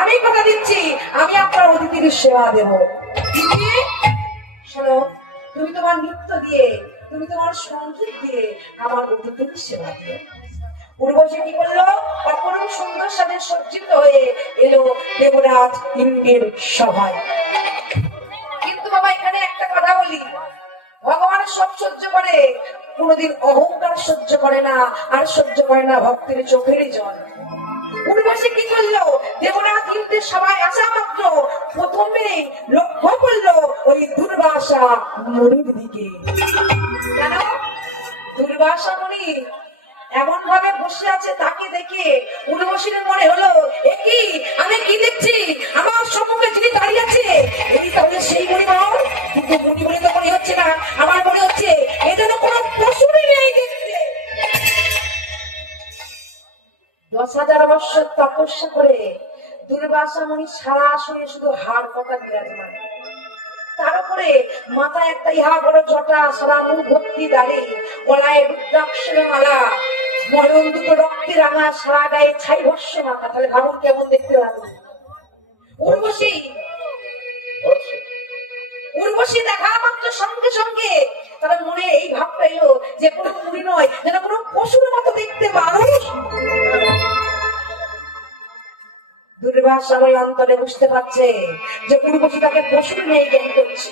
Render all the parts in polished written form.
আমি কথা দিচ্ছি আমি আপনার অতিথির সেবা দেব। দিদি শোনো, তুমি তোমার নৃত্য দিয়ে, তুমি তোমার সঙ্গীত দিয়ে আমার অতিথির সেবা দিও। উর্বশী কি করলো? অপরূপ সুন্দর সাথে সজ্জিত হয়ে এলো দেবরাজ ইন্দ্রের সভায়। কিন্তু বাবা এখানে একটা কথা বলি, ভগবান সব সহ্য করে, কোনদিন অহংকার সহ্য করে না, আর সহ্য করে না ভক্তের চোখেরই জল। উর্বশী কি করলো? দেবরাজ ইন্দ্রের সভায় আসা মাত্র প্রথমে লক্ষ্য করলো ওই দুর্বাসা মুনির দিকে। কেন? দুর্বাসা মুনি এমন ভাবে বসে আছে, তাকে দেখে উর্বশীর মনে হলো, একই আমি কি দেখছি, আমার সম্মুখে যিনি দাঁড়িয়ে আছে এই তাহলে সেই মণিবর। কিন্তু মণি বলে তো মনে হচ্ছে না, আমার মনে হচ্ছে এ যেন কোনো পশুরই নেই দেখতে। 10,000 বছর তপস্যা করে দুর্বাসা মুনি সারা শরীরে শুধু হাড় কটা বিরাজমান, তার উপরে মাথায় একটা ইহা বড় জটা, সারা মুখ ভর্তি দাড়ি, গলায় রুদ্রাক্ষের মালা, মরণ দুটো রক্তে রাঙা, সারা গায়ে ছাই ভস্য মাথা। তাহলে ভাবুন কেমন দেখতে লাগলো। উর্বশী দেখা মাত্র সঙ্গে সঙ্গে তার মনে এই ভাবটা এলো যে কোনো মুনি নয়, যেন কোনো পশুর মতো দেখতে মানুষ। দুর্বাসা ওই অন্তরে বুঝতে পারছে যে উর্বশী তাকে পশুর নিয়ে জ্ঞান করছে।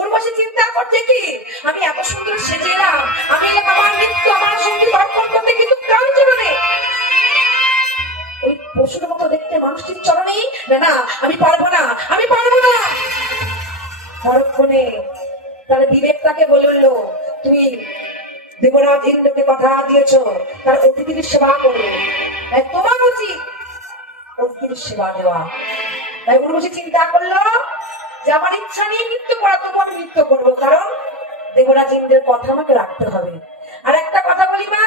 উর্বশী চিন্তা করছে কি, আমি এত সুন্দর সেজে এলাম, আমি আমার নৃত্য আমার সঙ্গীত অর্পণ করতে, কিন্তু কার চরণে? ওই পশুর মতো দেখতে মানুষটির চরণেই? না না, আমি পারবো না, আমি পারবো না। পরক্ষণে তার বিবেক তাকে বলল, তুমি দেবরাজ ইন্দ্রকে কথা দিয়েছো তার অতিথির সেবা করবে, তোমার উচিত অতিথির সেবা দেওয়া। তাই উর্বশী চিন্তা করলো যে আমার ইচ্ছা নিয়ে নৃত্য করা, তবু আমি নৃত্য করবো, কারণ দেবরাজ ইন্দ্রের কথা আমাকে রাখতে হবে। আর একটা কথা বলি মা,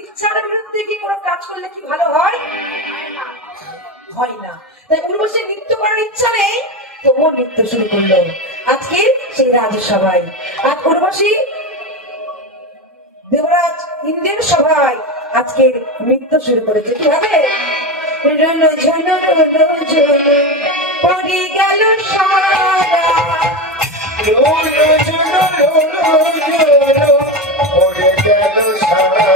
ইচ্ছার বিরুদ্ধে কি কোনো কাজ করলে কি ভালো হয়? হয় না। তাই উর্বশী নৃত্য করার ইচ্ছা নেই, তবুও নৃত্য শুরু করলো আজকে সেই রাজসভায়। আজ উর্বশী দেবরাজ ইন্দ্রের সভায় আজকে নৃত্য শুরু করেছে। কিভাবে? রণ ঝন পড়ে গেল সারা, পড়ে গেল সারা, পড়ে গেল সারা,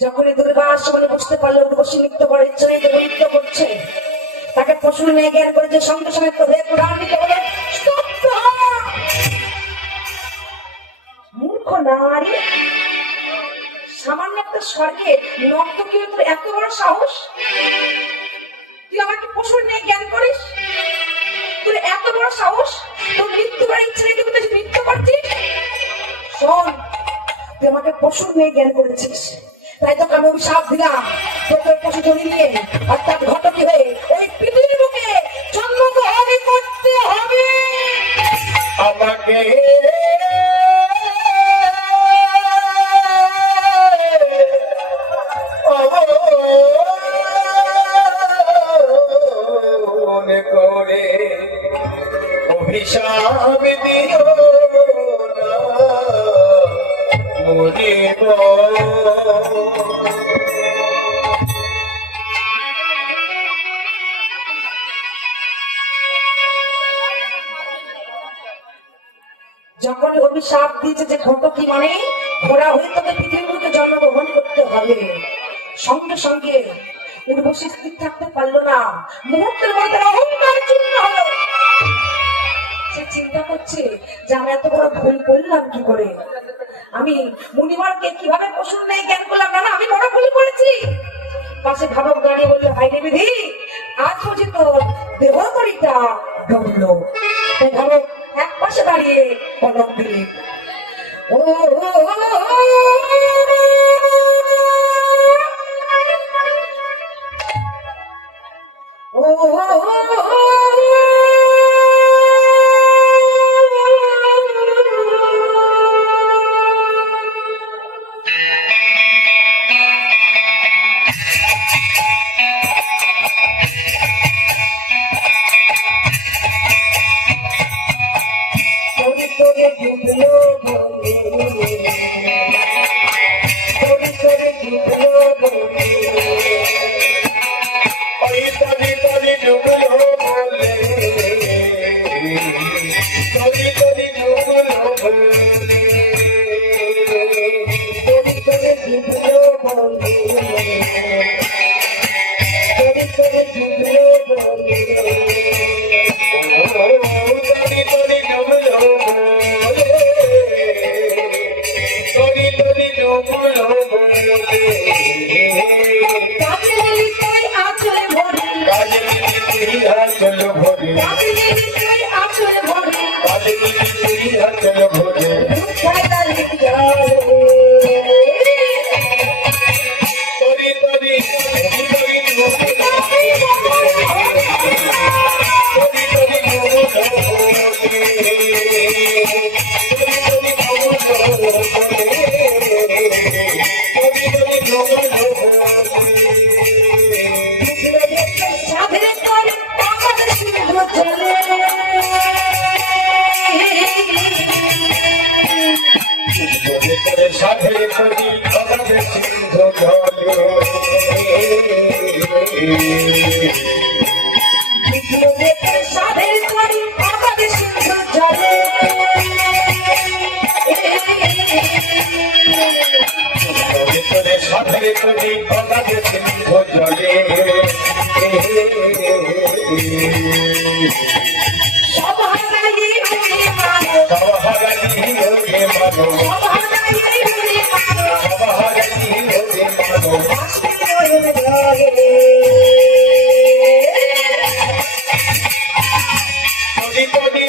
যখনই দুর্বাসা মানে বুঝতে পারলো উর্বশী নৃত্য করার ইচ্ছা নেই, তবু নৃত্য করছে, তাকে পশুর নিয়ে জ্ঞান করেছে। সঙ্গে সঙ্গে তো হে পুরাণ বলে, মূর্খ নারী, সামান্য একটা স্বর্গে নর্তকী তোর এত বড় সাহস, তুই আমাকে পশুর নিয়ে জ্ঞান করিস? তোর এত বড় সাহস, তোর নৃত্য করার ইচ্ছে নেই, তুই নৃত্য করছিস? শোন, তুই আমাকে পশুর নিয়ে জ্ঞান করেছিস, তাই তোকে আমি অভিশাপ দিলাম, তোকে পশু ধরে নিয়ে অর্থাৎ ঘটকি হয়ে ওই পৃথিবীর বুকে জন্মগ্রহণ করতে হবে আমাকে। করে অভিশাপ দিও না মনিব। যখন অভিশাপ দিয়েছে যে ঘটকি মানে ঘোড়া হয়ে তোকে পৃথিবীকে জন্মগ্রহণ করতে হবে, সঙ্গে সঙ্গে উর্বশী স্থির থাকতে পারলো না, মুহূর্তের মধ্যে অহংকার চূর্ণ হলো। সে চিন্তা করছে যে আমি এত বড় ভুল করলাম কি করে, আমি মুনিমারকে কিভাবে পশুর নেই জ্ঞান করলাম, না আমি বড় ভুল করেছি। পাশে ভাবক দাঁড়িয়ে বললো, হাই রে বিধি, আজ বুঝি তোর দেহতরিটা ডুবলো। ভাবক এক পাশে দাঁড়িয়ে কলম দিলেন, ও তরি তরি ডুবলো কাজে নিলি তুই আঁচলে ভরি, কাজে তুই আচল ভরে কাজে নিলি তুই আঁচলে ভরি, কাজে তুই আচল ভরে দুঃখায় দাঁড়িয়ে যায়। তরি তরি তরি তরি সাধের তরে আমাদের সিন্ধু জলে, সাথে করি আমাদের সিন্ধু জলে সাধের তরে আমাদের সিন্ধু জলে, ভিতরে সাথে করি আমাদের সিন্ধু জলে সভাগায়ে উড়ে মারো, সবাহারি ওরে মানো সভাগায়ে উড়ে মারো, সবাহারি ওরে মানো আশিক নয়ন জলে। তরি তরি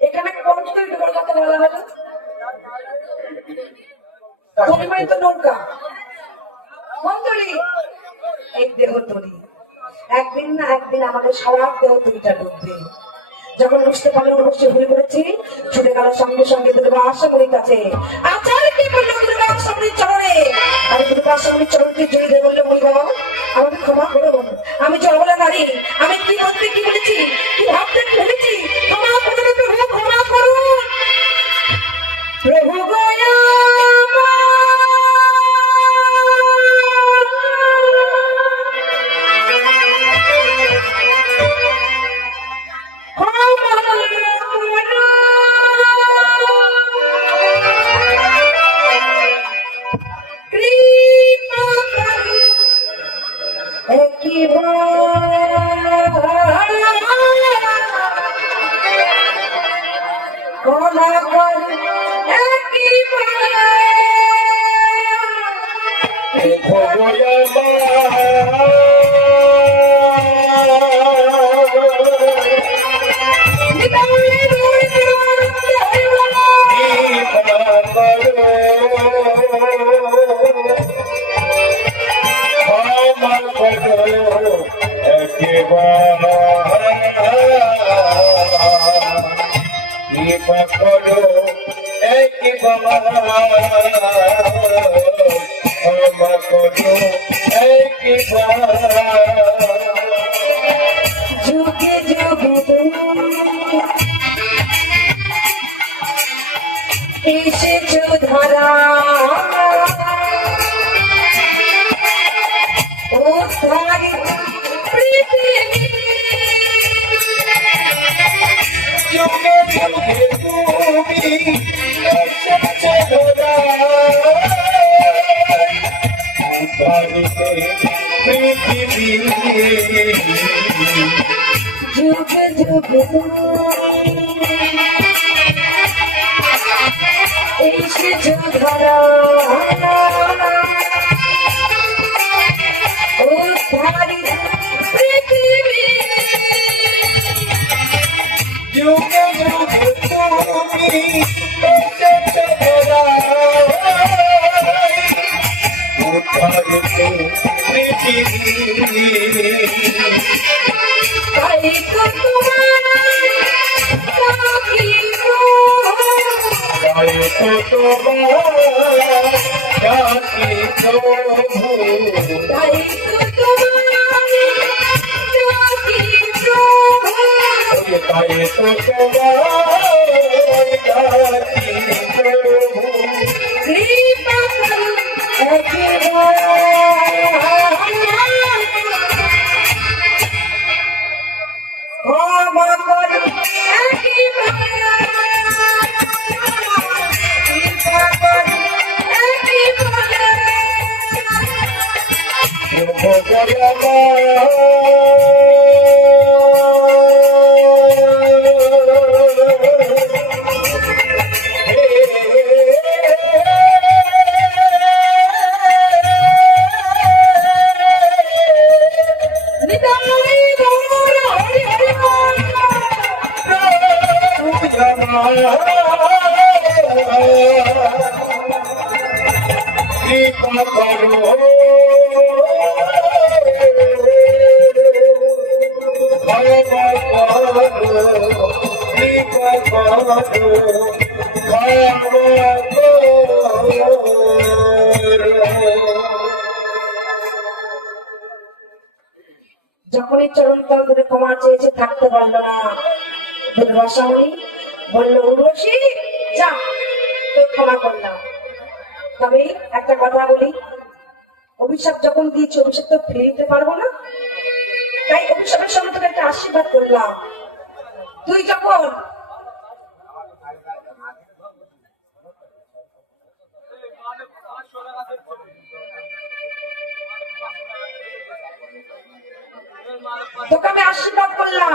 এখানে কোন তৈরি কথা বলা হলো? তরি মানে তো নৌকা, কোন তরি? এই দেহ তরি। একদিন না একদিন আমাদের সবার দেহ তরিটা ডুববে। যখন বুঝতে পারলো বসে ভুল করেছি, ছুটে গেল সঙ্গে সঙ্গে দুর্গাশ্বরীর কাছে। আচার্য কি বললো দুর্গাশ্বরীর চরণে? আর দুর্গাশ্বরীর চরণকে জড়িয়ে দিয়ে বললো, বলবো আমাকে ক্ষমা করুন, আমি চরবলা নারী, আমি কি করতে কি বলেছি, কি ভাবতে কি ভেবেছি, ক্ষমা করুন প্রভু, ক্ষমা করুন প্রভু গয়া। যুগে যুগে এসেছো ধরা, ও ধারে পৃথিবী যুগে যুগে তুমি এসেছো ধরা, পৃথিবী যুগে যুগে এসেছো ধরা, ও ধারে পৃথিবী যুগে যুগে তুমি এসেছো ধরা, পৃথিবী তাই তো তোমার ডাকিব, তাই তো তোমার ডাকি প্রভু, তাই তো কৃপা করুন একবার ক্ষমা করুন একবার কৃপা করুন কৃপা করো কৃপা করো যখনই চরণ তল ধরে ক্ষমা চেয়েছে থাকতে পারলো না দুর্বাসামণি বলল উর্বশী যা তোর ক্ষমা করলাম তবে একটা কথা বলি অভিশাপ যখন দিয়েছি অভিশাপ তো ফিরে দিতে পারবো না তাই অভিশাপের সঙ্গে তোকে একটা আশীর্বাদ করলাম তুই যখন তোকে আমি আশীর্বাদ করলাম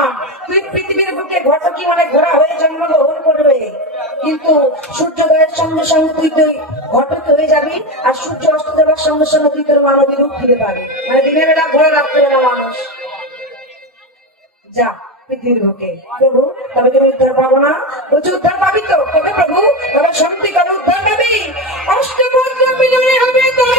তুই পৃথিবীর বুকে ঘটকি মানে ঘোড়া হয়ে জন্মগ্রহণ করবে কিন্তু সূর্যোদয়ের সঙ্গে সঙ্গে তুই ঘটক হয়ে যাবি আর সূর্য অস্ত যাবার সঙ্গে সঙ্গে তুই তোর মানবী রূপ ফিরে পাবি মানে দিনের বেলা ঘোড়া রাখতে না মানুষ যা পৃথিবীর বুকে প্রভু তবে তুমি উদ্ধার পাবো না বলছি উদ্ধার পাবি তো তবে প্রভু তবে সত্যি করে উদ্ধার পাবি অষ্টবজ্র মিলনে হবে তোর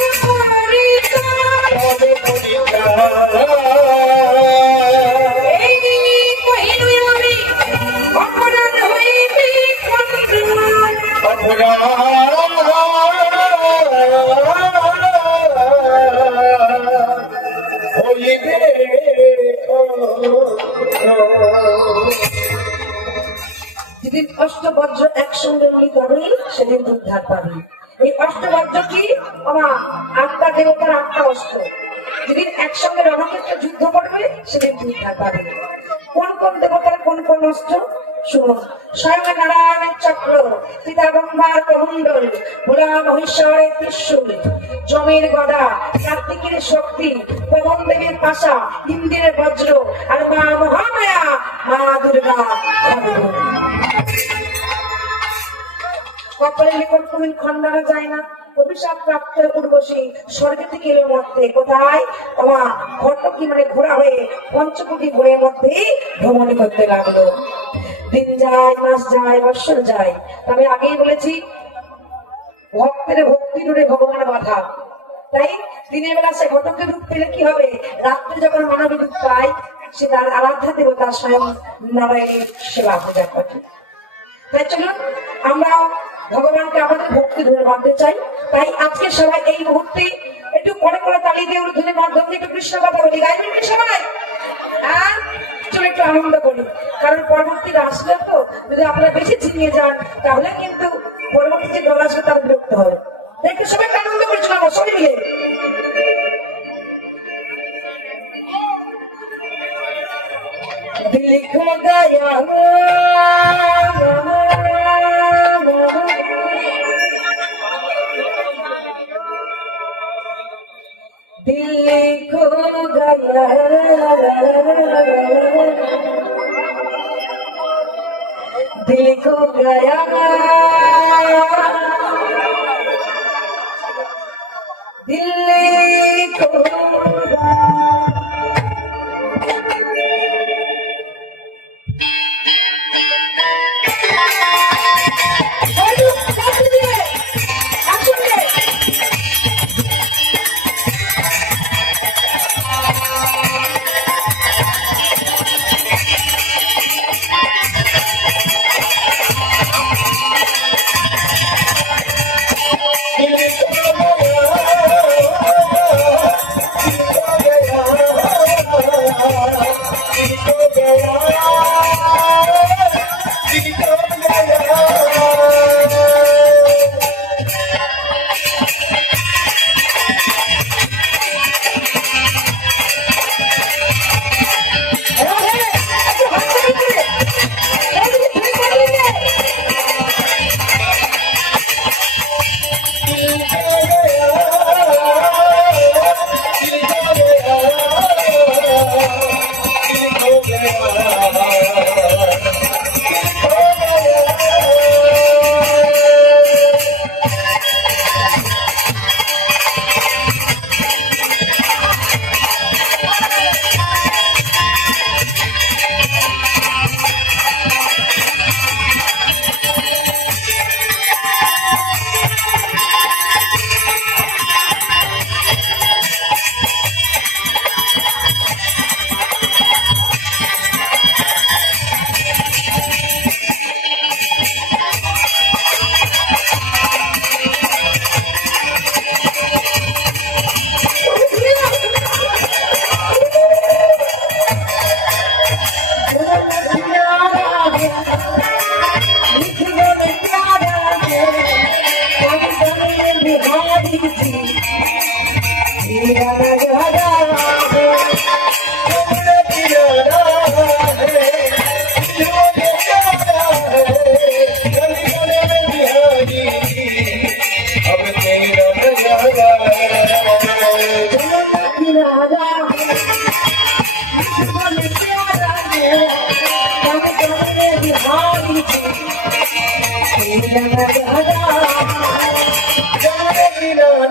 যেদিন অষ্টবজ্র একসঙ্গে মিলিত হবে সেদিন উদ্ধার পাবি এই অষ্টবজ্র কি আমার আত্মা দেবতার আত্মা অস্ত্র যেদিন একসঙ্গে রণক্ষেত্রে যুদ্ধ করবে সেদিন উদ্ধার পাবি কোন কোন দেবতার কোন কোন অস্ত্র শুনুন স্বয়ং নারায়ণের চক্র পিতা ব্রহ্মার কমণ্ডল ভোলা মহেশ্বরের ত্রিশূল জমের গদা কার্তিকের শক্তি পবন দেবীর পাশা ইন্দ্রের বজ্র আর মা মহামায়া মা দুর্গা কপালে লিখন কুমিন খণ্ডানো যায় না অভিশাপ প্রাপ্ত উর্বশী স্বর্গে থেকে এলো মধ্যে কোথায় আমার ঘটকি মানে ঘোড়া হয়ে পঞ্চকোটি ঘোড়ের মধ্যে ভ্রমণ করতে লাগলো দিন যায় মাস যায় বৎসর যায় তবে আগেই বলেছি ভক্তের ভক্তি রূপে ভগবান বাধা তাই দিনের বেলা সে ঘটকের রূপ পেলে কি হবে রাত্রে যখন মানবী রূপ পায় সে তার আরাধ্যা দেবতা স্বয়ং নারায়ণের সেবা পূজা করে তাই চলুন আমরা ভগবানকে আমাদের ভক্তি ধরে মানতে চাই তাই আজকে সবাই এই মুহূর্তে একটু পরে করে তালি দিয়ে উর্ধনে মাধ্যম দিয়ে একটু কৃষ্ণ কথা বলি গাইবেন কি সবাই হ্যাঁ চলো একটু আনন্দ করি কারণ পরবর্তীতে আসলে তো যদি আপনারা বেশি চিনিয়ে যান তাহলে কিন্তু পরবর্তী যে দল আসবে তার বিরক্ত হবে তাই একটু সবাই একটু আনন্দ করেছিলাম সবাই মিলে दिल खो गया दिल खो गया दिल खो गया दिल खो गया জীবনে প্যারা রে তবে তোমাকে বিহারি জানে বিনা রে জানে বিহারি রাধা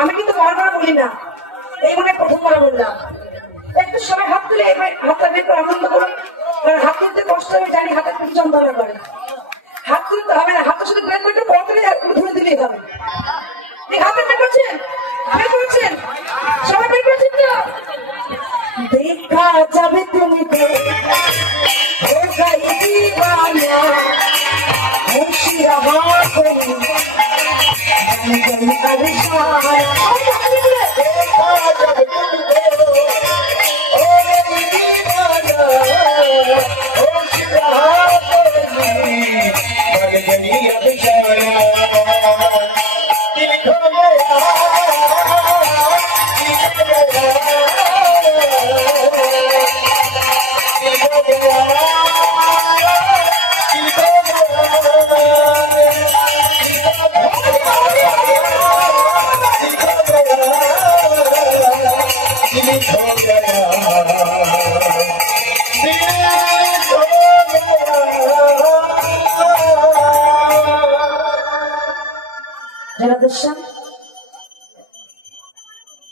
আমি কিন্তু বারবার বলি না, এই মানে প্রথমবার বললাম। একটু সবাই হাত তুলে হাতটা বের করে আনন্দ করুন, কারণ হাত তুলতে কষ্ট হবে জানি, হাতের কিছু যন্ত্রণা করে। হাত তুলতে হবে না, হাতটা শুধু বের করে পড়তে ধরে দিলেই হবে। এই হাতে বের করছেন, বের করছেন, সবাই বের করছেন তো? দেখা যাবে তুমি তো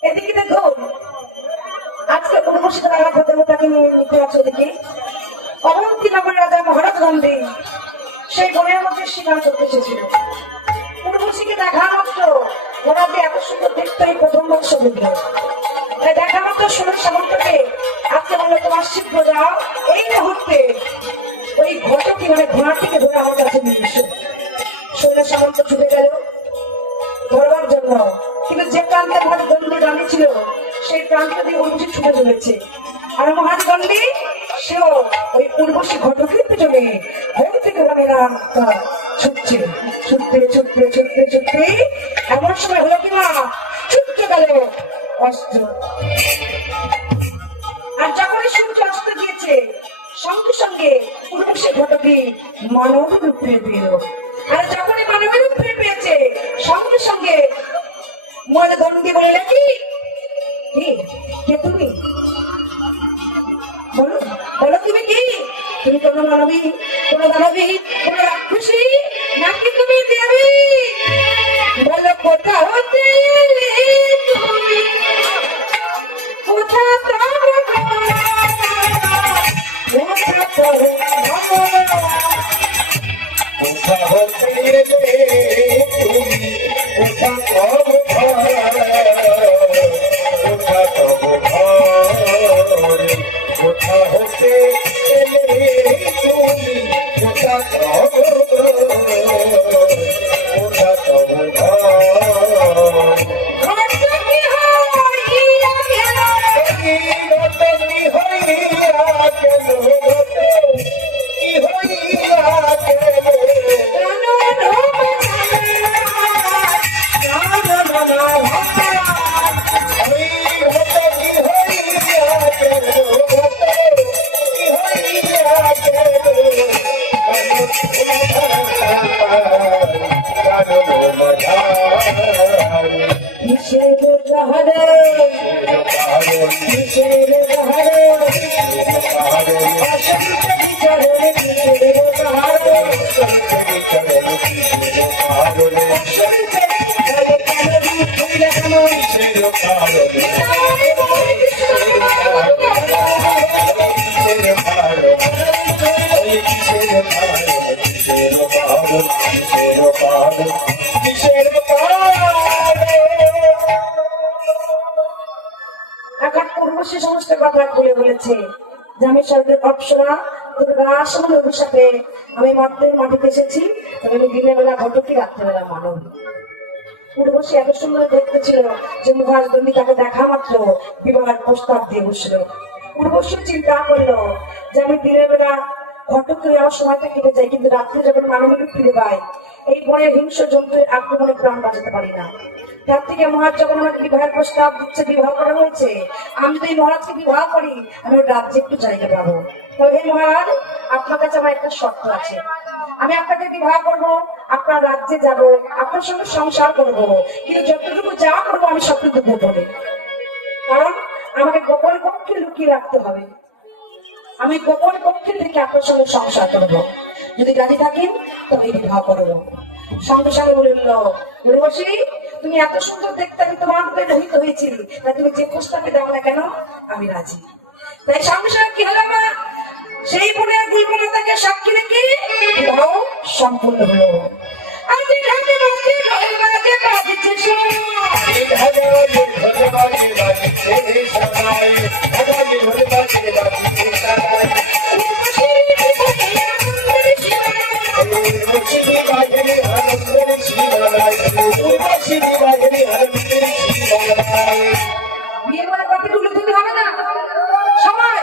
এদিকে দেখুন, আজকে অনুপস্থিত তাকে নিয়ে দেখতে পাচ্ছ এদিকে অবন্তীনগরের রাজা মহারাজ গান্ধী সেই বনের মধ্যে শিকার করতে এসেছিল। উর্বশীকে দেখা মাত্র ওরা যে এত সুন্দর দেখতে এই প্রথম বর্ষ বুঝল, তাই দেখা মাত্র সুরেশ সামন্তকে আজকে বললো তোমার শীঘ্র যাও, এই মুহূর্তে ওই ঘটকে মানে ঘোড়াটিকে ধরে আমার কাছে নিয়ে এসো। সুরেশ সামন্ত ছুটে গেল ধরবার জন্য, কিন্তু যে প্রান্তে মহারাজ গন্ডি দাঁড়িয়েছিল সেই প্রান্ত দিয়ে উর্বশী ছুটে চলেছে। আর মহারাজ গন্ডি সেও ওই উর্বশী ঘটকের পেছনে ঘর থেকে ছুটছে, ছুটতে ছুটতে ছুটতে ছুটতে এমন সময় হলো কিনা ছুটতে গেল অস্ত্র। আর যখনই সূর্য অস্ত গিয়েছে সঙ্গে সঙ্গে উর্বশী ঘটকে মানব রূপ ফিরে পেল। আর যখনই মানবের রূপ ফিরে পেয়েছে সঙ্গে সঙ্গে মনে দণ্ডি বলে কি কে তুমি, বলো বলো তুমি কি? তুমি কোন মানবী, কোন দানবী, কোন রাক্ষসী, নাকি তুমি দেবী? বলো কোথা হতে এলে তুমি, কোথা Oh, কিসের বাহারে বসন্ত চরণে কিসের বাহারে এখন পূর্বশী সমস্ত কথা খুলে বলেছে যে আমি স্বর্গের অপ্সরা দুর্গা আসমান অভিশাপে আমি মাটিতে এসেছি, তবে আমি দিনের বেলা ঘটকি রাত্রেবেলা মানব। পূর্বশী এত সুন্দর দেখতে ছিল যে মুখাজদণ্ডী তাকে দেখা মাত্র বিবাহের প্রস্তাব দিয়ে বসল। পূর্বশী চিন্তা করলো যে আমি দিনের বেলা ঘটক করে আমার সময়টা কেটে যায়, কিন্তু রাত্রে যখন মানবীকে ফিরে পাই এই বনের হিংস্র জন্তুর আক্রমণে প্রাণ বাঁচাতে পারি না। তার থেকে মহারাজ যখন আমাকে বিবাহের প্রস্তাব দিচ্ছে, বিবাহ করা হয়েছে, আমি যদি এই মহারাজকে বিবাহ করি আমি ওর রাজ্যে একটু জায়গা পাবো। তো এই মহারাজ, আপনার কাছে আমার একটা শর্ত আছে, আমি আপনাকে বিবাহ করবো, আপনার রাজ্যে যাব, আপনার সঙ্গে সংসার করবো, কিন্তু যতটুকু যা করবো আমি সবটুকু গোপনে, কারণ আমাকে গোপন কক্ষে লুকিয়ে রাখতে হবে। আমি গোপন কক্ষে থেকে আপনার সঙ্গে সংসার করবো, যদি রাজি থাকেন তবে বিবাহ করবো। সঙ্গে সঙ্গে বলল, উর্বশী তুমি এত সুন্দর দেখতে, আমি তোমার উপরে মোহিত হয়েছি, তাই তুমি যে প্রস্তাবে দাও না কেন আমি রাজি। তাই সঙ্গে সঙ্গে কি হলো মা, সেই বোনের গুলবনতাকে সাক্ষী রেখে বিবাহ সম্পূর্ণ হলো। আমি ঢাকে ঢাকে বাজে বাজছে শোনো, বিয়ে করে কপি তুলে দিতে হবে না, সবাই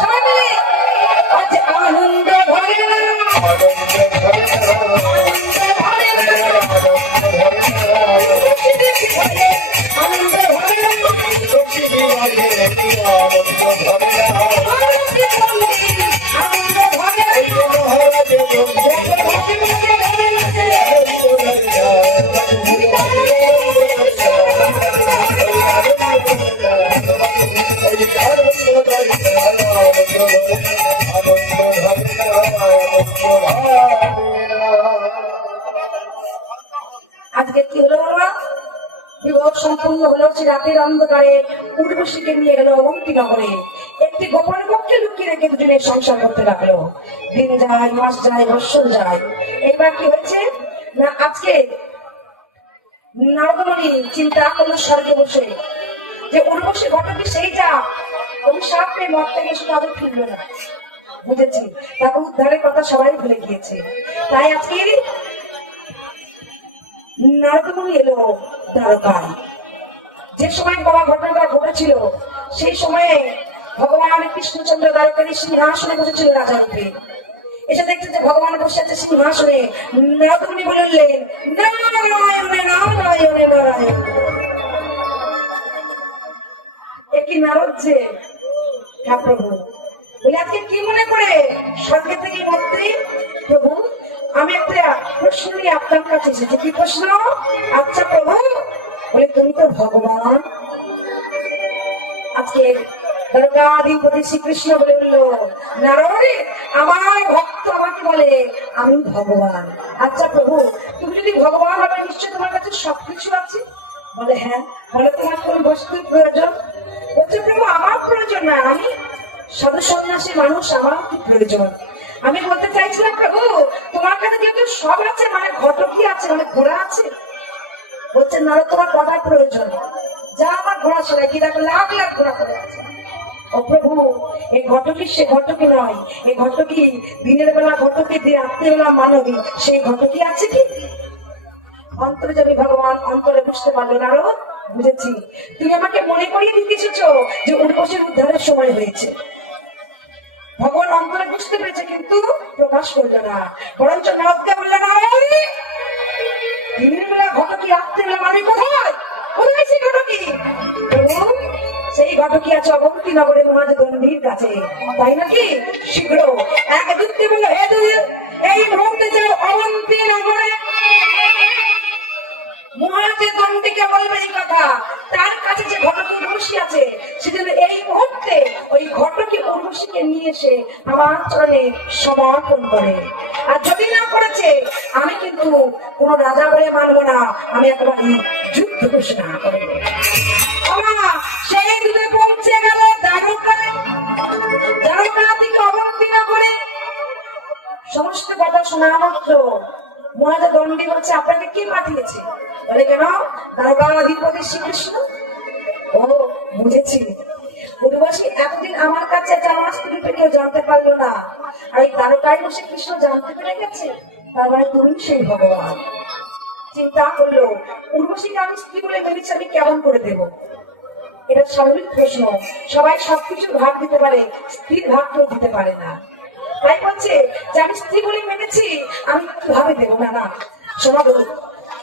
সবাই মিলে আজ আনন্দ ভরে না, আনন্দ ভরে না, আজকে কি হলো বাবা, বিবাহ সম্পূর্ণ হলো। সে রাতের অন্ধকারে উর্বশীকে নিয়ে গেল অবন্তীনগরে, একটি গোপন কক্ষে লুকিয়ে রেখে দুজনে সংসার করতে লাগলো। দিন যায়, মাস যায়, বৎসর যায়। এবার কি হয়েছে না, আজকে নারদমণি চিন্তা করলো স্বর্গে বসে যে উর্বশী ঘটকে সেই যা অভিশাপ পেয়ে মত থেকে শুধু আদৌ ফিরলো না, বুঝেছি তাকে উদ্ধারের কথা সবাই ভুলে গিয়েছে। তাই আজকে নারদমণি এলো দ্বারকায়। যে সময় বাবা ঘটনাটা ঘটেছিল সেই সময়ে ভগবান কৃষ্ণচন্দ্র দ্বারকারী সিংহাসনে বসেছিল রাজা রূপে। এসে দেখছে যে ভগবান বসে আছে সিংহাসনে। নারদমণি বললেন, নারায়ণ নারায়ণ নারায়ণ। একই নারদ যে, হ্যাঁ প্রভু। বলে আজকে কি মনে করে স্বর্গে থেকে মন্ত্রী? প্রভু আমি একটা প্রশ্ন নিয়ে আপনার কাছে এসেছি। কি প্রশ্ন? আচ্ছা প্রভু। বলে তুমি তো ভগবান। আজকে দ্বারকাধিপতি শ্রীকৃষ্ণ বলে বলল, নারায়ণ আমার ভক্ত আমাকে বলে আমি ভগবান। আচ্ছা প্রভু তুমি যদি ভগবান হবে নিশ্চয় তোমার কাছে সবকিছু আছে? বলে হ্যাঁ। বলে তোমার কোন বস্তুর প্রয়োজন? বলছে প্রভু আমার প্রয়োজন না, আমি সাধু সন্ন্যাসী মানুষ, আমার কি প্রয়োজন? আমি বলতে চাইছিলাম প্রভু তোমার কাছে যেহেতু সব আছে, মানে ঘটকি আছে, মানে ঘোড়া আছে। বলছে না তোমার কটার প্রয়োজন? যা আমার ঘোড়া ছেড়ে কি দেখো লাখ লাখ ঘোড়া করে আছে। ও প্রভু এই ঘটকি সে ঘটকি নয়, এই ঘটকি দিনের বেলা ঘটকি দিয়ে রাত্রিবেলা মানবী, সেই ঘটকি আছে কি? অন্তরে যাবি ভগবান অন্তরে বুঝতে পারলো না। বুঝেছি তুমি আমাকে মনে করিয়ে দিতে এসেছো যে উর্বশীর উদ্ধারের সময় হয়েছে। ভগবান অন্তরে বুঝতে পেরেছে কিন্তু প্রকাশ করলো না, বরঞ্চ নারদকে বললো, না দিনের বেলা ঘটকি রাত্রিবেলা মানে কোথায়? কোথায় সেই ঘটকি? সেই ঘটকি আছে অবন্তীনগরের মহাজদণ্ডির কাছে, তাই নাকি? শীঘ্র এক যুক্তি বললো, হে এই মুহূর্তে যে অবন্তীনগরে মহাজদণ্ডিকে বলবে এই কথা, তার কাছে যে ঘটক উর্বশী আছে সেজন্য এই মুহূর্তে নিয়ে এসে আমার চরণে সমর্পণ করে। আর যদি না করেছে আমি কিন্তু কোন রাজা বলে মানবো না, আমি একেবারে যুদ্ধ ঘোষণা করবো। সেই যুদ্ধে পৌঁছে গেল দ্বারকায়। দ্বারকা থেকে অবতীর্ণ করে সমস্ত কথা শোনা মাত্র মহারাজা দণ্ডী বলছে, আপনাকে কে পাঠিয়েছে? বলে, কেন? দ্বারকাধিপতি শ্রীকৃষ্ণ। ও, বুঝেছি। উর্বশী এতদিন আমার কাছে আমার স্ত্রীকে কেউ জানতে পারলো না, আর এই দ্বারকায় বসে কৃষ্ণ জানতে পেরে গেছে, তার মানে তুমি সেই ভগবান। চিন্তা করলো, উর্বশীকে আমি স্ত্রী বলে ভেবেছি, আমি কেমন করে দেব? এটা স্বাভাবিক প্রশ্ন। সবাই সবকিছু ভাগ দিতে পারে, স্ত্রীর ভাগ কেউ দিতে পারে না। তাই বলছে যে আমি স্ত্রী বলে মেনেছি, আমি কিভাবে দেবো? না না, শোনা বলুন,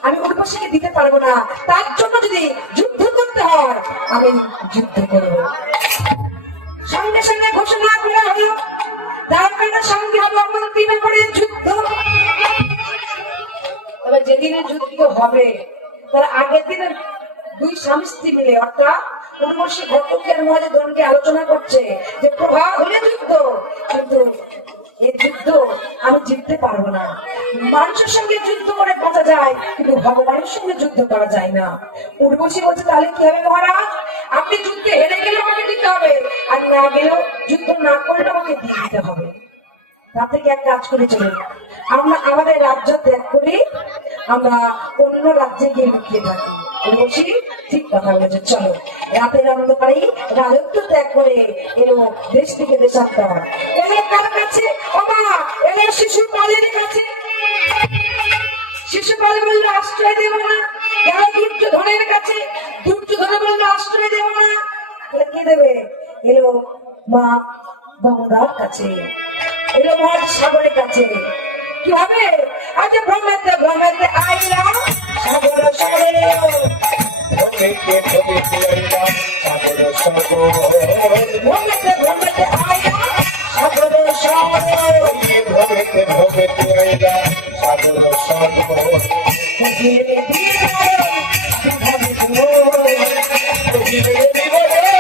আমি উর্বশীকে দিতে পারবো না। তার জন্য যদি যুদ্ধ করতে হয়, আমি যুদ্ধ করবো। সঙ্গে সঙ্গে ঘোষণা করা হলো, দ্বারকার সঙ্গে হবে অবতীর্ণ করে যুদ্ধ। তবে যেদিনে যুদ্ধ হবে তার আগের দিনে দুই স্বামী স্ত্রী মিলে, অর্থাৎ উর্বশী ঘটকের মধ্যে দণ্ডে আলোচনা করছে যে প্রভা হলে যুদ্ধ, কিন্তু এই যুদ্ধ আমি জিততে পারবো না। মানুষের সঙ্গে যুদ্ধ করে বাঁচা যায়, কিন্তু ভগবানের সঙ্গে যুদ্ধ করা যায় না। উর্বশী বলছে, তাহলে কি হবে মহারাজ? আপনি যুদ্ধে হেরে গেলে আমাকে দিতে হবে, আর না গেলেও যুদ্ধ না করলে আমাকে দিয়ে দিতে হবে। তার থেকে এক কাজ করে চলুন, আমরা আমাদের রাজ্য ত্যাগ করি, আমরা অন্য রাজ্যে গিয়ে লুকিয়ে থাকি। উর্বশী ঠিক কথা বলেছে, চলো। রাতের অন্ধকারেই রাজত্ব ত্যাগ করে এলো দেশ থেকে দেশান্তর। এলো কার কাছে? ওমা, এলো শিশুপালের কাছে। শিশুপাল বললো, আশ্রয় দেব না। গেল দুর্যোধনের কাছে, দুর্যোধন বললো, আশ্রয় দেব না। কে দেবে? এলো মা গঙ্গার কাছে, এলো মহান সাগরের কাছে। কি হবে? আজ ভ্রমেতে ভ্রমেতে আইলা সাগর সাগরে, ভ্রমেতে ভ্রমেতে আইলা সাগর সাগর, ভ্রমেতে ভ্রমেতে আইলা সাগর সাগর, ভ্রমেতে ভ্রমেতে আইলা সাগর সাগর। ধীরে ধীরে বিধানে ধীরে, ধীরে ধীরে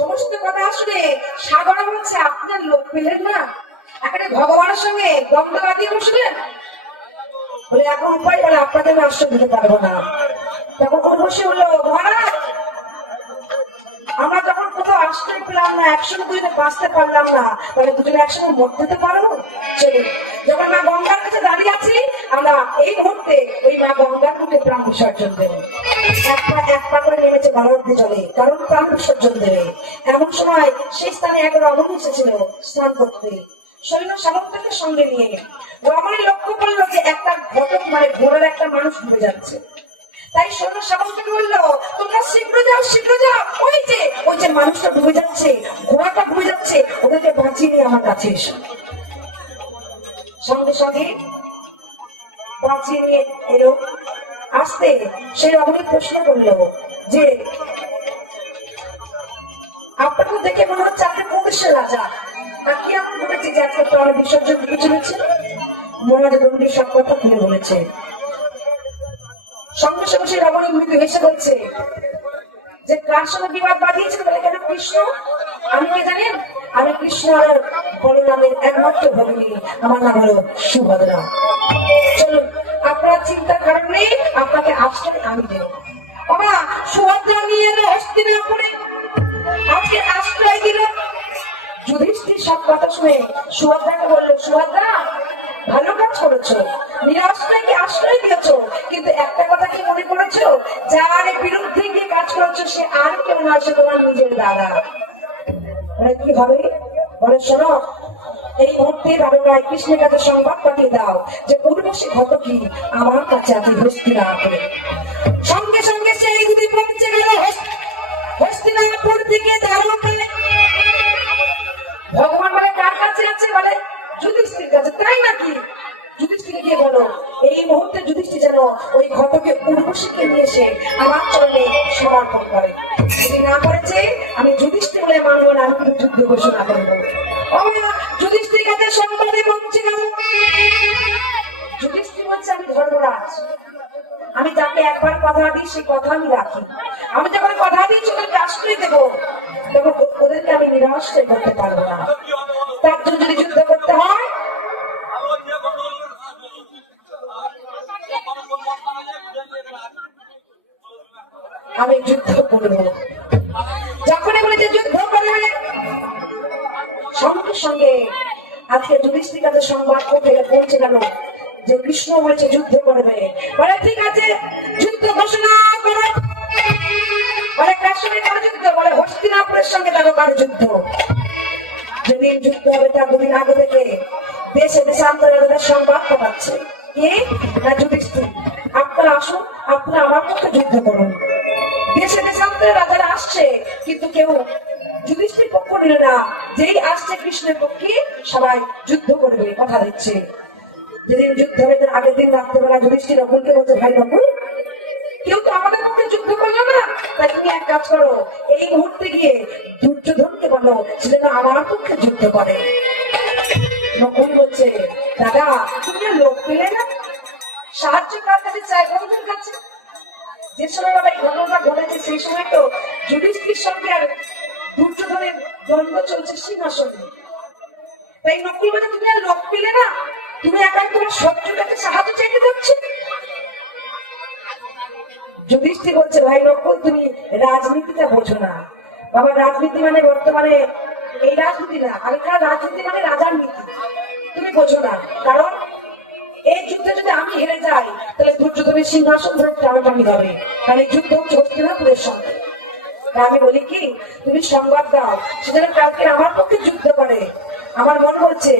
সমস্ত কথা শুনে সাগর বলছে, আপনার লোক পেলেন না? এখানে ভগবানের সঙ্গে দ্বন্দ্ব বাঁধিয়ে বসলেন। বলে, এখন উপায় বলে আপনাদের আমি আশ্রয় দিতে পারবো না। তখন উর্বশী বললো, মহারাজ, আমরা যখন কোথাও আশ্রয় পেলাম না, একসঙ্গে দুজনে বাঁচতে পারলাম না, তাহলে দুজনে একসঙ্গে মরতে তো পারবো। চলুন, যখন মা গঙ্গার কাছে দাঁড়িয়ে আছি, আমরা এই মুহূর্তে ওই মা গঙ্গার মুখে প্রাণ বিসর্জন দেবো। এক পা করে নেমেছে গঙ্গা জলে, কারণ প্রাণ বিসর্জন দেবে। এমন সময় সেই স্থানে এক রমণ এসেছিল স্নান করতে, সৈন্য সামন্তকে সঙ্গে নিয়ে। রমণী লক্ষ্য করলো যে একটা ঘটক, মানে ঘোড়ার একটা মানুষ ডুবে যাচ্ছে। তাই সৈন্য সামন্তকে বললো, তোমরা শীঘ্র যাও, শীঘ্র যাও, ওই যে মানুষটা ডুবে যাচ্ছে, ঘোড়াটা ডুবে যাচ্ছে, ওদেরকে বাঁচিয়ে নিয়ে আমার কাছে এসো। সঙ্গে সঙ্গে বাঁচিয়ে নিয়ে এলো। আসতে সেই রমণী প্রশ্ন করলো যে, আপনাকে দেখে মনে হচ্ছে আপনি প্রদেশের রাজা, আর কি এমন ঘটেছে যে আজকে তো অনেক বিসর্জন দিতে চলেছে? মহারাজ দণ্ডী সব কথা খুলে বলেছে। সঙ্গে সঙ্গে সেই রমণী মৃত্যু হেসে বলছে যে, কার সঙ্গে বিবাদ বাঁধিয়েছে? বলে, কেন কৃষ্ণ? আমি কে জানেন? আমি কৃষ্ণ আর বলরামের একমাত্র ভগিনী, আমার নাম হলো সুভদ্রা। চলুন, আপনার চিন্তার কারণ নেই, আপনাকে আশ্রয় আমি দেব। বাবা, সুভদ্রা নিয়ে এলো হস্তিনাপুরে, আজকে আশ্রয় দিল। যুধিষ্ঠির সব কথা শুনে সুভদ্রাকে বললো, সুভদ্রা, ভালো কাজ করেছো, নিরাশ্রয়কে আশ্রয় দিয়েছো, কিন্তু একটা কথা কি মনে করেছো? যার বিরুদ্ধে গিয়ে কাজ করেছো সে আর কেউ নয়, সে তোমার নিজের দাদা। কি হবে? বলে, শোনো, এই মুহূর্তে দ্বারকায় কৃষ্ণের কাছে সংবাদ পাঠিয়ে দাও যে উর্বশী ঘটকী আমার কাছে আছে হস্তিনাপুরে। সঙ্গে সঙ্গে সেই দুটি পৌঁছে গেল হস্তিনাপুর থেকে দ্বারকায়। ভগবান বলে, কার কাছে আছে? বলে, যুধিষ্ঠির কাছে। তাই নাকি? যুধিষ্ঠিরকে গিয়ে বলো, এই মুহূর্তে যুধিষ্ঠির যেন ওই ঘটকে উর্বশীকে নিয়ে এসে আমার চরণে সমর্পণ করে। যদি না করেছে, আমি যুধিষ্ঠির বলে মানবো না, আমি কিন্তু যুদ্ধ ঘোষণা করবো। যুধিষ্ঠির কাছে সংবাদে পৌঁছে গেল। যুধিষ্ঠির বলছে, আমি ধর্মরাজ, আমি যাকে একবার কথা দিই সেই কথা আমি রাখি। আমি যখন কথা দিই ওদেরকে আশ্রয় দেবো, তখন ওদেরকে আমি নিরাশ্রয় করতে পারবো না। তার জন্য যদি যুদ্ধ করতে হয়, আমি যুদ্ধ করবো। যখনই বলেছে যুদ্ধ করবে, সঙ্গে সঙ্গে আজকে যুধিষ্ঠির কাছে সংবাদ পৌঁছে গেল যে কৃষ্ণ বলেছে যুদ্ধ করবে। বলে ঠিক আছে, যুদ্ধ ঘোষণা করো। বলে কার সঙ্গে কার যুদ্ধ? বলে হস্তিনাপুরের সঙ্গে তারও কার যুদ্ধ। যেদিন যুদ্ধ হবে তার দুদিন আগে থেকে দেশে দেশান্তরে ওদের সংবাদ পাঠাচ্ছে, কি না যুধিষ্ঠির আপনারা আসুন, আপনারা আমার পক্ষে যুদ্ধ করুন। দেশে দেশান্তরে রাজারা আসছে, কিন্তু কেউ যুধিষ্ঠির পক্ষ নিল না। যেই আসছে কৃষ্ণের পক্ষে সবাই যুদ্ধ করবে কথা দিচ্ছে। যেদিন যুদ্ধ হবে তার আগের দিন রাত্রেবেলা যুধিষ্ঠির নকুলকে বলছে, ভাই নকুল, কেউ তো আমাদের পক্ষে যুদ্ধ করলো না, তাই তুমি এক কাজ করো, এই মুহূর্তে গিয়ে দুর্যোধনকে বলো সে যেন আমার পক্ষে যুদ্ধ করে। নকুল বলছে, দাদা তুমি লোক পেলে না, সাহায্য কার কাছে চাই? বন্ধুর কাছে। যে সময় বাবা এই ঘটনাটা ঘটেছে সেই সময় তো যুধিষ্ঠির সঙ্গে আর দুর্যোধনের দ্বন্দ্ব চলছে সিংহাসনে। তাই নকুল বলে, তুমি আর লোক পেলে না, তুমি একাই তোমার শত্রুর কাছে সাহায্য চাইতে যাচ্ছে। যুধিষ্ঠির বলছে, ভাই নকুল তুমি রাজনীতিটা বোঝো না বাবা। রাজনীতি মানে বর্তমানে এই রাজনীতি না, আগেকার রাজনীতি মানে রাজার নীতি, তুমি বোঝো না। কারণ এই যুদ্ধে যদি আমি হেরে যাই তাহলে দুর্যোধনের সিংহাসন ধরে টানাটানি হবে, কারণ এই যুদ্ধ হচ্ছে হস্তিনাপুরের সঙ্গে। আমি বলি কি, তুমি সংবাদ দাও সেজন্য কালকে আমার পক্ষে যুদ্ধ করে। আমার মন বলছে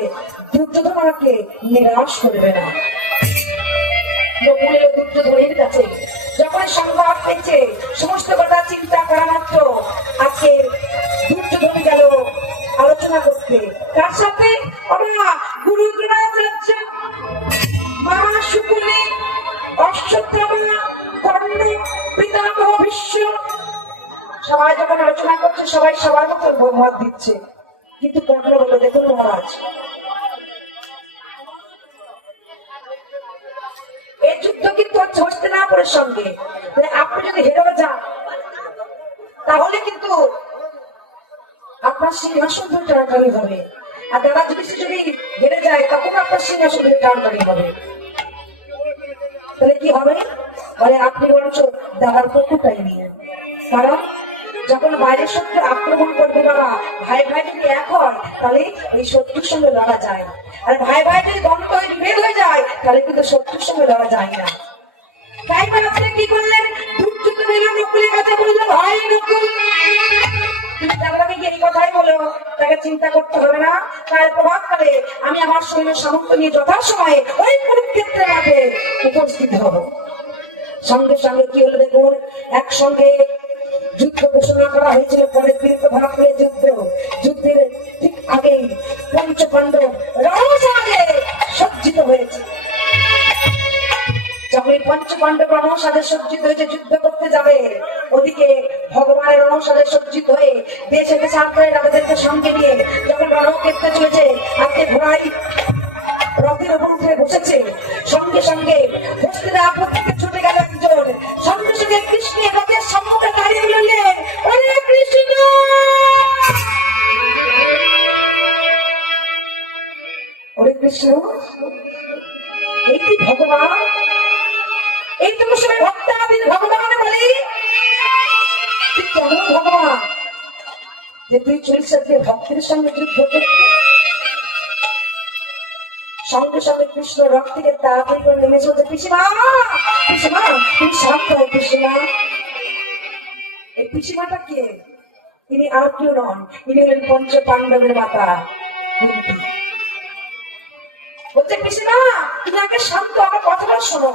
দুর্যোধন আমাকে নিরাশ করবে না। দুর্যোধনের কাছে যখন সংবাদ পেয়েছে, সমস্ত কথা চিন্তা করা মাত্র আজকে দুর্যোধন গেল আলোচনা করতে। তার সাথে গুরু দ্রোণাচার্য, মা শুকুনি, অশ্বত্থামা, কর্ণ, পিতামহ ভীষ্ম, সবাই যখন আলোচনা করছে সবাই সবার মতো মত দিচ্ছে। কিন্তু কর্ণ বলল, দেখুন মহারাজ, এই যুদ্ধ কিন্তু হচ্ছে হস্তিনাপুরের সঙ্গে। আপনি যদি হেরে যান তাহলে কিন্তু আপনার সিংহাসন ধরে টানাটানি হবে, আর দাদা যদি হেরে যায় তখন আপনার সিংহাসন ধরে টানাটানি হবে। তাহলে কি হবে? বলে আপনি বরঞ্চ দাদার পক্ষটাই নিয়ে। কারণ যখন বাইরের শত্রু আক্রমণ করবে বাবা, ভাই ভাই যদি এক হয় তাহলে এই শত্রুর সঙ্গে লড়া যায়। আর ভাই ভাই যদি দ্বন্দ্ব হয়ে বিভেদ হয়ে যায় তাহলে কিন্তু শত্রুর সঙ্গে লড়া যায় না। তাই আপনি কি করলেন? দুর্যোধন এলো নকুলের কাছে, বললো, ভাই নকুল তুমি দাদাকে গিয়ে এই কথাই বলো, তাকে চিন্তা করতে হবে না, তার প্রভাবকালে আমি আমার সৈন্য সামর্থ্য নিয়ে যথাসময়ে ওই কুরুক্ষেত্রের মাঠে উপস্থিত হব। সঙ্গে সঙ্গে কি হলো দেখুন, একসঙ্গে যুদ্ধ ঘোষণা করা হয়েছিল। পরে তীর্থ ভাগ হয়ে যুদ্ধের ঠিক আগেই পঞ্চপাণ্ডব রণসাজে সজ্জিত হয়েছে। যখন পঞ্চপাণ্ডব রণসাজে সজ্জিত হয়েছে যুদ্ধ করতে যাবে, ওদিকে ভগবানের রণসাজে সজ্জিত হয়ে দেশে দেশান্তরে রাজাদেরকে সঙ্গে নিয়ে যখন রণক্ষেত্রে চলেছে, আজকে ঘোড়ায় রথের উপর উঠে বসেছে, সঙ্গে সঙ্গে হস্তিনাপুর থেকে ছুটে গেল একজন, সঙ্গে সঙ্গে কৃষ্ণের রথের সম্মুখে দাঁড়িয়ে বললেন, ওরে কৃষ্ণ, ওরে কৃষ্ণ, এই কি ভগবান? এই তো সবাই ভক্তাদির ভগবান বলে, তুই কেমন ভগবান যে তুই চলছে ভক্তের সঙ্গে যুদ্ধ করতে? সঙ্গে সঙ্গে কৃষ্ণ রথ থেকে তাড়াতাড়ি করে নেমে চলছে, পিসিমা, পিসিমা তুমি শান্ত হও পিসিমা। এই পিসিমাটা কে? তিনি আর কেউ নন, তিনি হলেন পঞ্চ পাণ্ডবের মাতা কুন্তী। বলছে, পিসিমা তুমি আগে শান্ত, আমার কথাটা শোনো।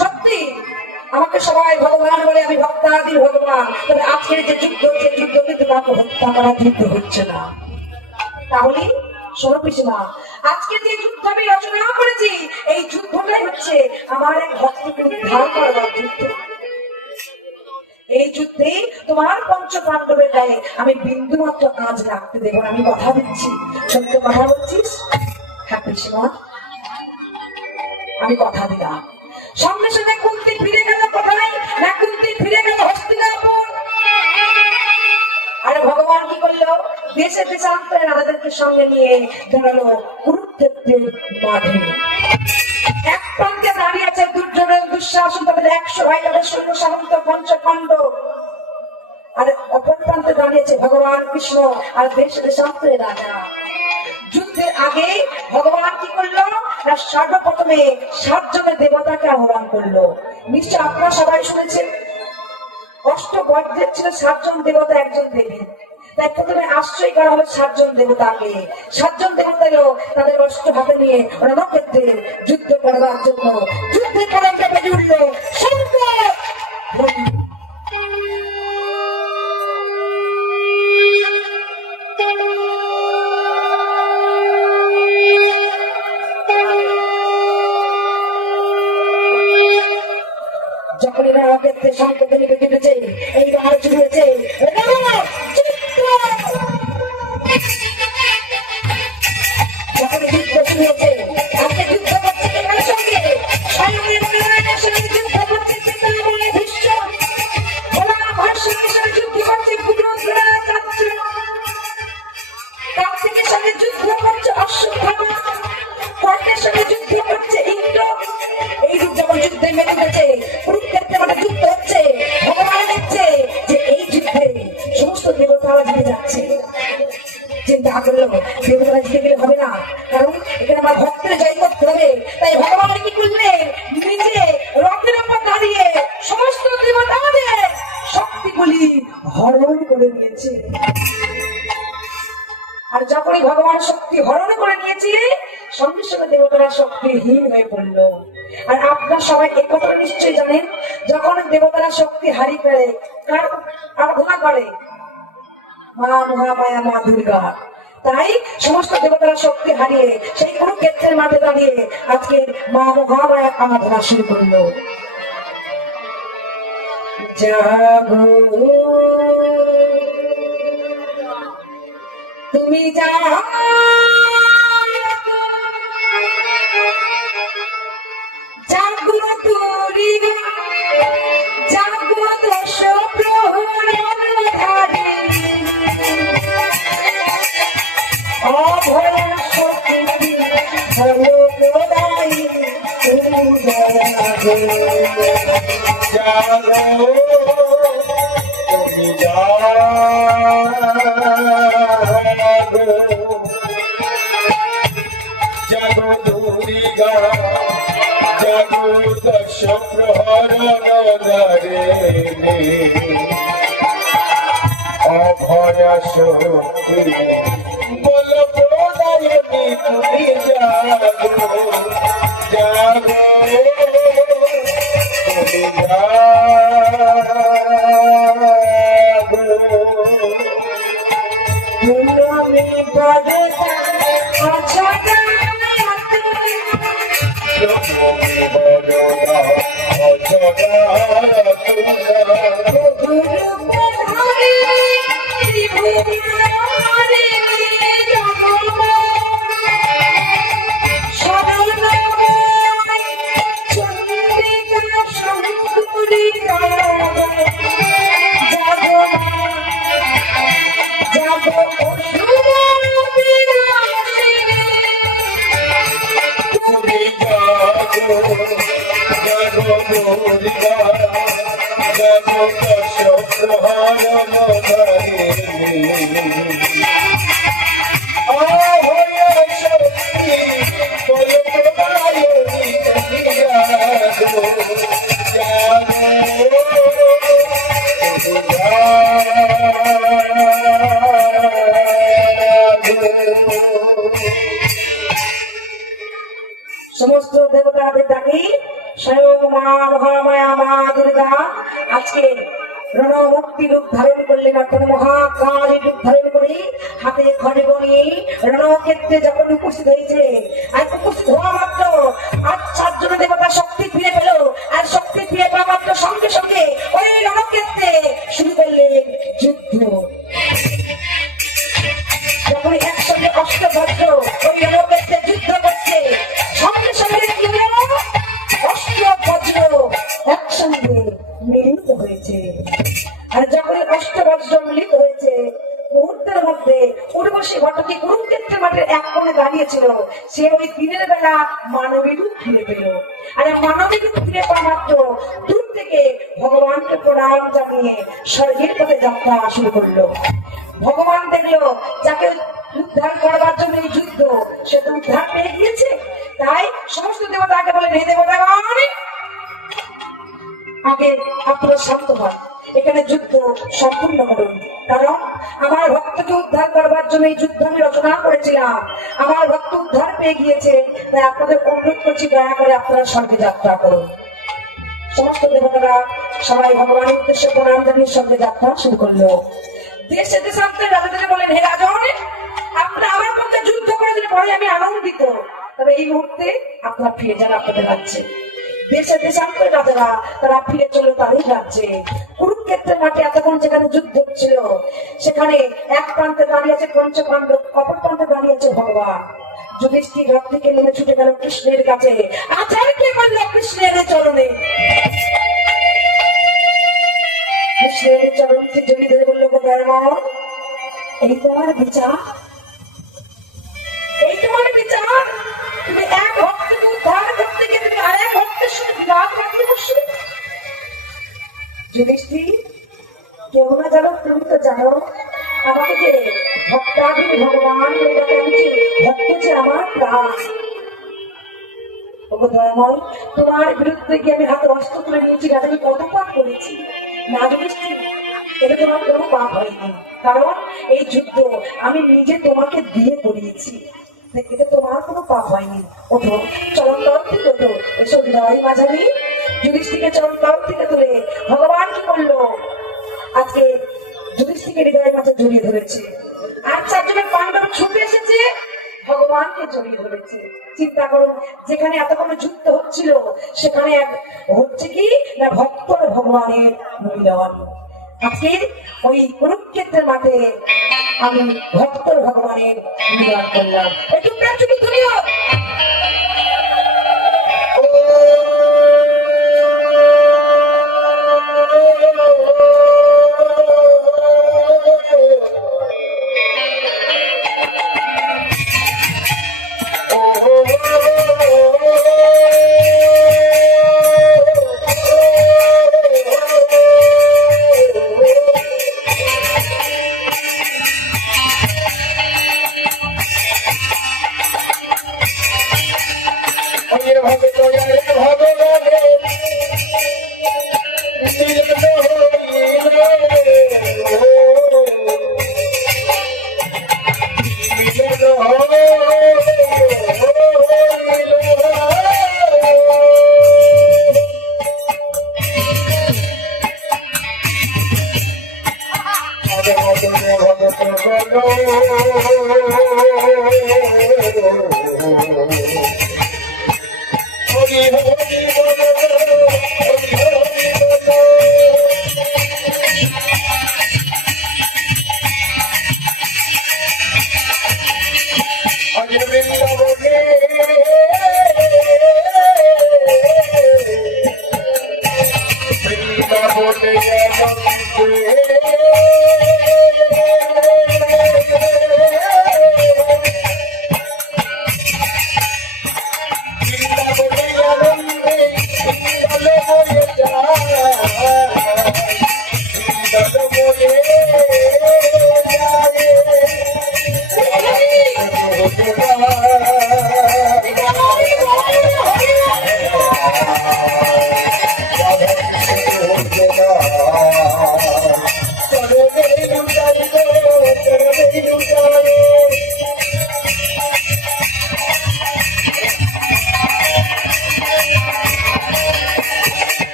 সত্যি আমাকে সবাই ভগবান বলে, আমি ভক্তাদির ভগবান, তবে আজকের যে যুদ্ধ, যে যুদ্ধ কিন্তু কাউকে হত্যা করা যুদ্ধ হচ্ছে না। তাহলে শোনো পিসিমা, আজকে যে যুদ্ধ আমি রচনা করেছি, এই যুদ্ধটাই হচ্ছে আমার এক ভক্তকে উদ্ধার করার যুদ্ধ। এই যুদ্ধে তোমার পঞ্চ পাণ্ডবের গায়ে আমি বিন্দু মাত্র আঁচ রাখতে দেব না, আমি কথা দিচ্ছি। সত্য কথা বলছিস? হ্যাঁ পিসিমা, আমি কথা দিলাম। সঙ্গে সঙ্গে কুন্তি ফিরে গেল কোথায় না, কুন্তি ফিরে গেল হস্তিনাপুর। আর ভগবান কি করলো, দেশে দেশান্তরে রাজাদেরকে সঙ্গে নিয়ে দাঁড়ালো কুরুক্ষেত্রের মাঠে। এক প্রান্তে দাঁড়িয়ে আছে দুর্যোধন, দুঃশাসন, তাদের 100 ভাই, তাদের সৈন্য সামন্ত পঞ্চখণ্ড। আর অপর প্রান্তে দাঁড়িয়েছে ভগবান কৃষ্ণ আর দেশে দেশান্তরে রাজা। যুদ্ধের আগে ভগবান কি করলো না, সর্বপ্রথমে 7 জনের দেবতাকে আহ্বান করলো। নিশ্চয় আপনারা সবাই শুনেছেন, অষ্টবজ্রের ছিল 7 জন দেবতা, একজন দেবী। তাই প্রথমে আশ্রয় করা হলো 7 জন দেবতাকে। 7 জন দেবতা এলো তাদের অস্ত্র হাতে নিয়ে রণক্ষেত্রে যুদ্ধ করবার জন্য। যুদ্ধের পরম্পরা বেজে উঠল শঙ্কর ধ্বনি। যখন রণক্ষেত্রে শঙ্কর ধ্বনি বেজে উঠেছে, এইবার শুরু হয়েছে যখন যুদ্ধ শুরু হয়েছে। আজকে যুদ্ধ করছে কার সঙ্গে? স্বয়ং নারায়ণের সঙ্গে যুদ্ধ করছে পিতামহ ভীষ্ম। ভোলা ভীষ্মের সঙ্গে যুদ্ধ করছে গুরুদ্রাচার্য। কার্তিকের সঙ্গে যুদ্ধ করছে অশ্বত্থামা। কর্ণের সঙ্গে যুদ্ধ করছে ইন্দ্র। এই যখন যুদ্ধে মেতে গেছে, কুরুক্ষেত্রে মানে যুদ্ধ হচ্ছে, ভগবান দেখছে যে এই যুদ্ধে সমস্ত দেবতারা জিতে যাচ্ছে। চিন্তা করলো দেবতারা জিতে গেলে হবে না, কারণ এখানে আমার ভক্তের জয় করতে হবে। তাই ভগবান কি করলেন, নিজে রথের উপর দাঁড়িয়ে সমস্ত দেবতাদের শক্তিগুলি হরণ করে নিয়েছে। আর যখনই ভগবান শক্তি হরণ করে নিয়েছে, সঙ্গে সঙ্গে দেবতারা শক্তিহীন হয়ে পড়ল। আর আপনারা সবাই এই কথা নিশ্চয়ই জানেন, যখন দেবতারা শক্তি হারিয়ে ফেলে কার আরাধনা করে? মা মহামায়া, মা দুর্গা। তাই সমস্ত দেবতারা শক্তি হারিয়ে সেই কুরুক্ষেত্রের মাঠে দাঁড়িয়ে আজকে মা মহামায়া আরাধনা শুরু করলো। জাগো তুমি জাগো, জাগো দুর্গা, জাগো দশ প্রহর ধারে, অভয় শক্তি সর্বদাই তুমি জাগো। জাগো তুমি জাগো, জাগো দুর্গা, জাগো দশ প্রহর দ্বারে, অভয় শক্তি বল প্রদায়িনী তুমি জাগো, জাগো তুমি জাগো। তুমি বড় আচ্ছা তুমি বড় অজগা গুরু প্রধানে ত্রিভুবনে শরণময় চন্দ্রিকা শঙ্কুরিকা, জাগো জাগো তুমি জাগো, জাগো দুর্গা, জাগো দশ প্রহর দ্বারে, অভয় শক্তি বল প্রদায়িনী তুমি জাগো, জাগো তুমি জাগো। সমস্ত দেবতাদের ডাকি স্বয়ং মা মহামায়া, মা দুর্গা আজকে রণমুক্তি রূপ ধারণ করলেন। অর্থাৎ মহাকালী রূপ ধারণ করি হাতে ঘরে গড়ি রণক্ষেত্রে যখন উপস্থিত হয়েছে, আর উপস্থিত হওয়া মাত্র আর 7 জন দেবতা শক্তি ফিরে পেল। আর শক্তি ফিরে পাওয়া মাত্র সঙ্গে সঙ্গে ওই রণক্ষেত্রে শুরু করলেন যুদ্ধ। যখন একসঙ্গে অষ্টভদ্র ওই রণক্ষেত্রে যুদ্ধ করছে, সঙ্গে সঙ্গে কি হলো, অষ্টভদ্র সে ওই দিনের বেলা মানবী রূপ ফিরে পেল। আর মানবী রূপ ফিরে পাওয়া মাত্র দূর থেকে ভগবানকে প্রণাম জানিয়ে স্বর্গের পথে যাত্রা শুরু করলো। ভগবান দেখলো যাকে উদ্ধার করবার জন্য এই যুদ্ধ, সে তো উদ্ধার পেয়ে গিয়েছে। তাই সমস্ত দেবতাকে বলেন, হে দেবতাগণ, আগে আপনারা শান্ত হন, এখানে যুদ্ধ সম্পূর্ণ করুন। কারণ আমার ভক্তকে উদ্ধার করবার জন্য এই যুদ্ধ আমি রচনা করেছিলাম। আমার ভক্ত উদ্ধার পেয়ে গিয়েছে, তাই আপনাদের অনুরোধ করছি দয়া করে আপনারা স্বর্গে যাত্রা করুন। সমস্ত দেবতারা সবাই ভগবানের উদ্দেশ্যে প্রণাম জানিয়ে স্বর্গে যাত্রা শুরু করলো। দেশে দেশান্তরে রাজাদের বলেন, হে রাজন, আপনারা আমার পক্ষে যুদ্ধ করে দিলে পরে আমি আনন্দিত। তবে এই মুহূর্তে আপনারা ফিরে যান আপনাদের রাজ্যে। দেশে দেশান্তরে রাজারা তারা ফিরে চলে তাদের রাজ্যে। কুরুক্ষেত্রের মাঠে এতক্ষণ যেখানে যুদ্ধ ছিল, সেখানে এক প্রান্তে দাঁড়িয়ে আছে পঞ্চপাণ্ডব, অপর প্রান্তে দাঁড়িয়ে আছে ভগবান। যুধিষ্ঠির রথ থেকে নেমে ছুটে গেল কৃষ্ণের কাছে, আচারকে বলল কৃষ্ণের চরণে। কৃষ্ণের চরণকে জড়িয়ে ধরে বলল, গোদারমন, এই তোমার বিচার, এই তোমার বিচার। তুমি এক ভক্তকে উদ্ধার করতে গিয়ে তুমি আর এক ভক্তের সঙ্গে বিবাদ করতে বসলে। যুধিষ্ঠির, কেউ না জানো, তুমি তো জানো আমাকে যে ভক্তাধীন ভগবান বলে ডাকে, আমি যে ভক্ত যে আমার প্রাণ। দয়াময়, তোমার বিরুদ্ধে গিয়ে আমি হাতে অস্ত্র তুলে নিয়েছি, যাতে আমি কত পাপ করেছি। না যুধিষ্ঠির, এটা তোমার কোনো পাপ হয়নি, কারণ এই যুদ্ধ আমি নিজে তোমাকে দিয়ে করিয়েছি। এতে তোমার কোনো পাপ হয়নি। ওঠো, চরণ তল থেকে ওঠো, এসো হৃদয় মাঝারি। যুধিষ্ঠিরকে চরণ তল থেকে তুলে ভগবান কি করলো, আজকে যুধিষ্ঠিরকে হৃদয়ের মাঝে জড়িয়ে ধরেছে। আর চারজনের পাণ্ডব ছুটে এসেছে, ভগবানকে জড়িয়ে ধরেছে। চিন্তা করুন, যেখানে এতক্ষণ যুদ্ধ হচ্ছিল, সেখানে হচ্ছে কি না ভক্ত ভগবানের মিলন। আজকে ওই কুরুক্ষেত্রের মাঠে আমি ভক্ত ভগবানের মিলন করলাম। একটু প্রাচুরি তুলিও।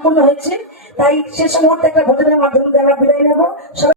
সম্পূর্ণ হয়েছে। তাই শেষ মুহূর্তে একটা ভোজনের মাধ্যমে